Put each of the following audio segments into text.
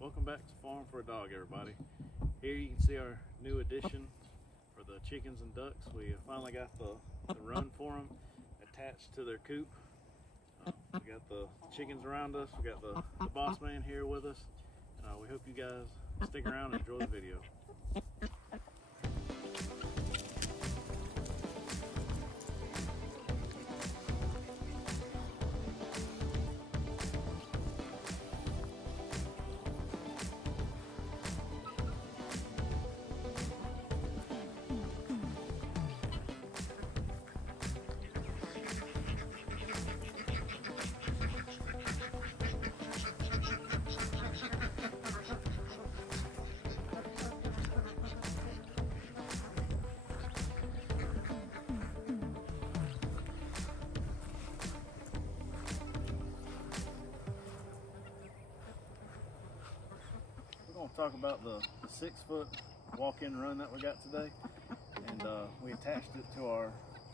Welcome back to Farm for a Dog, everybody. Here you can see our new addition for the chickens and ducks. We finally got the run for them attached to their coop. We got the chickens around us. We got the boss man here with us. We hope you guys stick around and enjoy the video. We're going to talk about the 6-foot walk-in run that we got today, and we attached it to our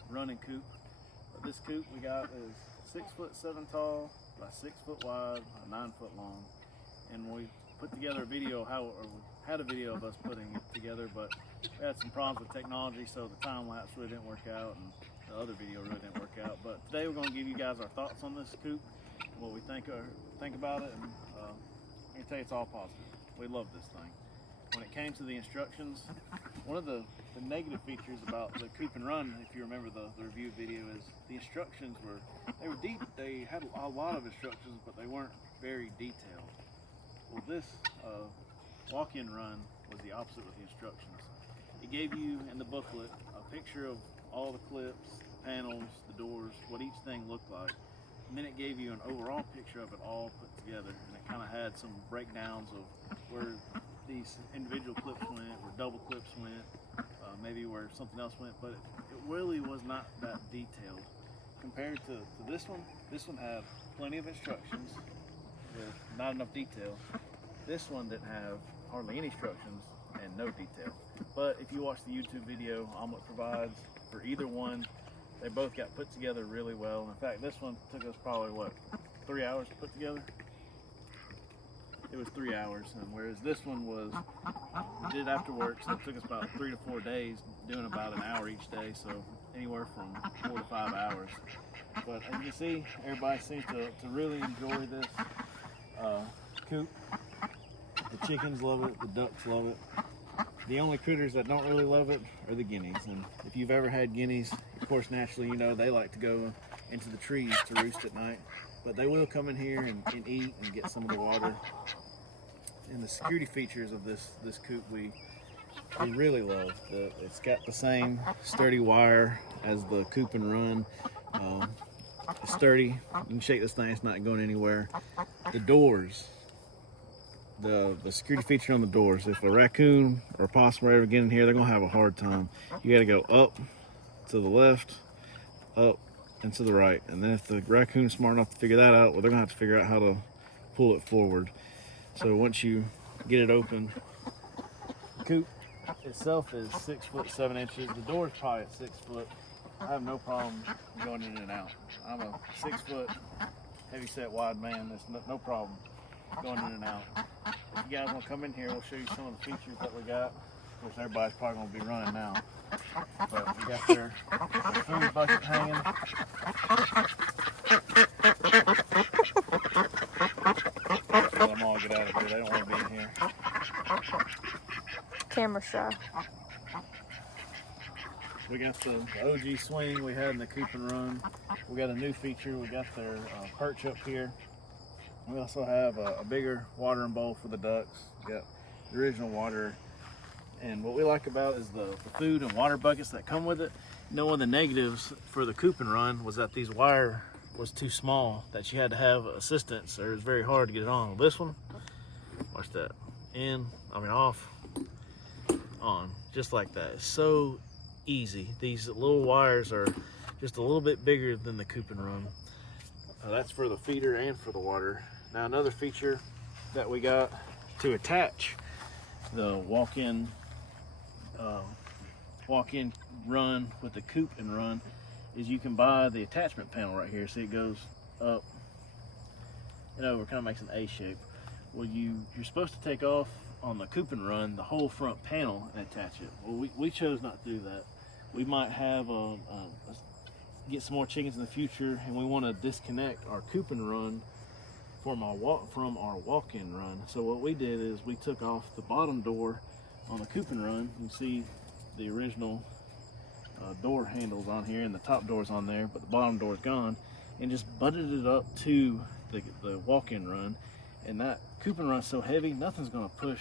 running coop. But this coop we got is 6'7" tall by 6 foot wide, 9 foot long, and we put together a video we had a video of us putting it together, but we had some problems with technology, so the time lapse really didn't work out, and the other video really didn't work out. But today we're going to give you guys our thoughts on this coop, what we think about it, and I can tell you it's all positive. We love this thing. When it came to the instructions, one of the negative features about the Coop and Run, if you remember the review video, is the instructions were deep. They had a lot of instructions, but they weren't very detailed. Well, this walk-in run was the opposite with the instructions. It gave you in the booklet a picture of all the clips, the panels, the doors, what each thing looked like. And then it gave you an overall picture of it all put together, and it kind of had some breakdowns of where these individual clips went, where double clips went, maybe where something else went, but it really was not that detailed. Compared to this one had plenty of instructions with not enough detail. This one didn't have hardly any instructions and no detail. But if you watch the YouTube video Omlet provides for either one, they both got put together really well. In fact, this one took us probably, 3 hours to put together? It was 3 hours, and whereas this one we did after work, so it took us about 3 to 4 days, doing about an hour each day, so anywhere from 4 to 5 hours. But as you can see, everybody seems to really enjoy this coop. The chickens love it, the ducks love it. The only critters that don't really love it are the guineas, and if you've ever had guineas, of course naturally you know they like to go into the trees to roost at night, but they will come in here and eat and get some of the water. And the security features of this coop we really love. It's got the same sturdy wire as the Coop and Run. It's sturdy, you can shake this thing, it's not going anywhere. The doors, the security feature on the doors, if a raccoon or a possum ever get in here, they're gonna have a hard time. You gotta go up to the left, up and to the right, and then if the raccoon's smart enough to figure that out, well, they're gonna have to figure out how to pull it forward. So once you get it open, the coop itself is 6'7". The door is probably at 6 foot. I have no problem going in and out. I'm a 6 foot heavy-set wide man. There's no problem going in and out. If you guys want to come in here, we'll show you some of the features that we got. Of course, everybody's probably going to be running now. But we got their food bucket hanging. Let them all get out of here. They don't want to be in here. Camera shy. We got the OG swing we had in the Coop and Run. We got a new feature. We got their perch up here. We also have a bigger watering bowl for the ducks. We got the original water And what we like about is the food and water buckets that come with it. You know, one of the negatives for the Coop and Run was that these wire was too small, that you had to have assistance, or it was very hard to get it on. This one, watch that, off, on, just like that. It's so easy. These little wires are just a little bit bigger than the Coop and Run. That's for the feeder and for the water. Now another feature that we got to attach the walk-in run with the Coop and Run is you can buy the attachment panel right here. See, it goes up and over, kind of makes an A shape. Well, you're supposed to take off on the Coop and Run the whole front panel and attach it. Well, we chose not to do that. We might have get some more chickens in the future, and we want to disconnect our Coop and Run from our walk-in run. So what we did is we took off the bottom door on the Coop and Run. You can see the original door handles on here, and the top door's on there, but the bottom door's gone, and just butted it up to the walk-in run. And that Coop and Run's so heavy, nothing's gonna push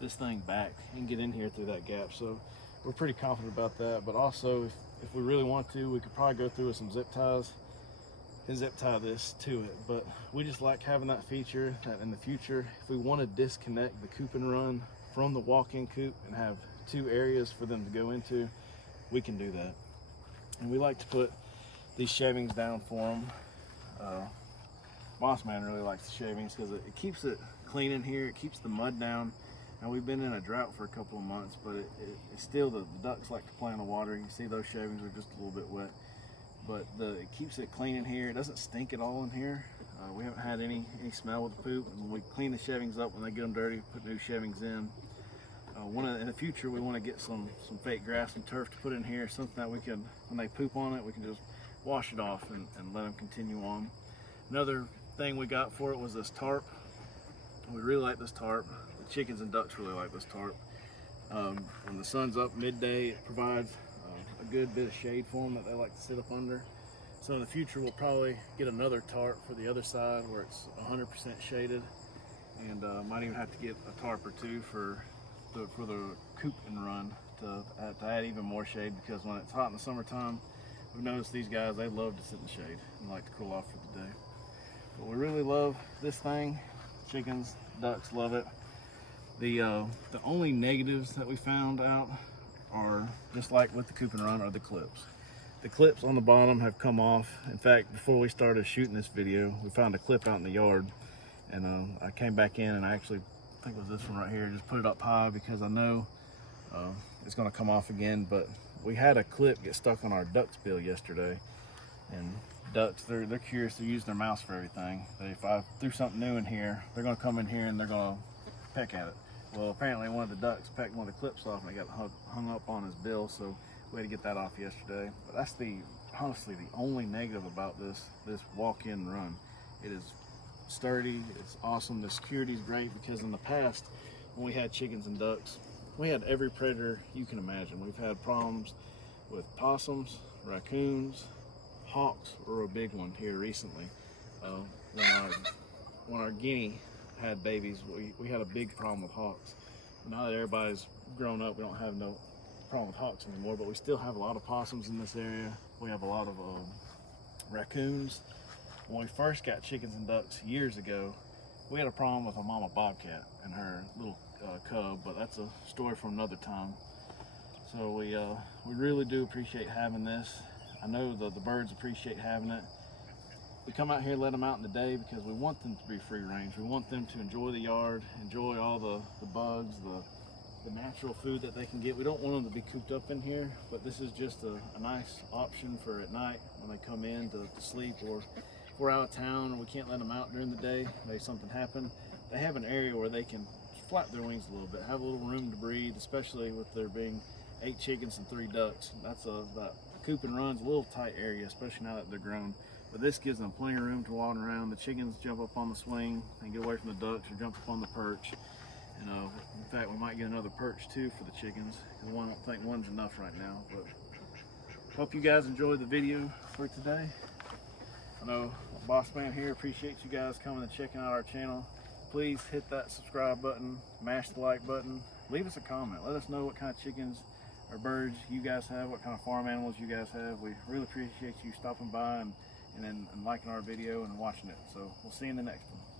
this thing back and get in here through that gap. So we're pretty confident about that. But also, if we really want to, we could probably go through with some zip ties and zip tie this to it. But we just like having that feature that in the future, if we want to disconnect the Coop and Run from the walk-in coop and have two areas for them to go into, we can do that. And we like to put these shavings down for them. Boss Man really likes the shavings because it keeps it clean in here. It keeps the mud down. Now, we've been in a drought for a couple of months, but it's still, the ducks like to play in the water. You can see those shavings are just a little bit wet, but it keeps it clean in here. It doesn't stink at all in here. We haven't had any smell with the poop. And when we clean the shavings up, when they get them dirty, put new shavings in. In the future, we want to get some fake grass and turf to put in here, something that we can, when they poop on it, we can just wash it off and let them continue on. Another thing we got for it was this tarp. We really like this tarp. The chickens and ducks really like this tarp. When the sun's up midday, it provides a good bit of shade for them that they like to sit up under. So in the future, we'll probably get another tarp for the other side where it's 100% shaded, and might even have to get a tarp or two for the Coop and Run to add even more shade, because when it's hot in the summertime, we've noticed these guys, they love to sit in the shade and like to cool off for the day. But we really love this thing. Chickens, ducks love it. The only negatives that we found out are, just like with the Coop and Run, are the clips. The clips on the bottom have come off. In fact, before we started shooting this video, we found a clip out in the yard, and I came back in and I actually, I think it was this one right here, just put it up high because I know it's gonna come off again. But we had a clip get stuck on our duck's bill yesterday, and ducks, they're curious. They're using their mouths for everything. If I threw something new in here, they're gonna come in here and they're gonna peck at it. Well, apparently one of the ducks pecked one of the clips off and it got hung up on his bill, so we had to get that off yesterday. But that's honestly the only negative about this walk-in run. It is sturdy, it's awesome. The security is great, because in the past, when we had chickens and ducks, we had every predator you can imagine. We've had problems with possums, raccoons, hawks were a big one here recently. When our guinea had babies, we had a big problem with hawks. Now that everybody's grown up, we don't have no problem with hawks anymore, but we still have a lot of possums in this area. We have a lot of raccoons. When we first got chickens and ducks years ago, we had a problem with a mama bobcat and her little cub, but that's a story for another time. So we really do appreciate having this. I know the birds appreciate having it. We come out here, let them out in the day, because we want them to be free range. We want them to enjoy the yard, enjoy all the bugs, the natural food that they can get. We don't want them to be cooped up in here, but this is just a nice option for at night when they come in to sleep, or if we're out of town and we can't let them out during the day, maybe something happened. They have an area where they can flap their wings a little bit, have a little room to breathe, especially with there being 8 chickens and 3 ducks. That's that Coop and Run's a little tight area, especially now that they're grown. But this gives them plenty of room to wander around. The chickens jump up on the swing and get away from the ducks, or jump up on the perch. And in fact, we might get another perch too for the chickens, because I don't think one's enough right now. But hope you guys enjoyed the video for today. I know Boss Man here appreciates you guys coming and checking out our channel. Please hit that subscribe button, mash the like button, leave us a comment. Let us know what kind of chickens or birds you guys have, what kind of farm animals you guys have. We really appreciate you stopping by and liking our video and watching it. So we'll see you in the next one.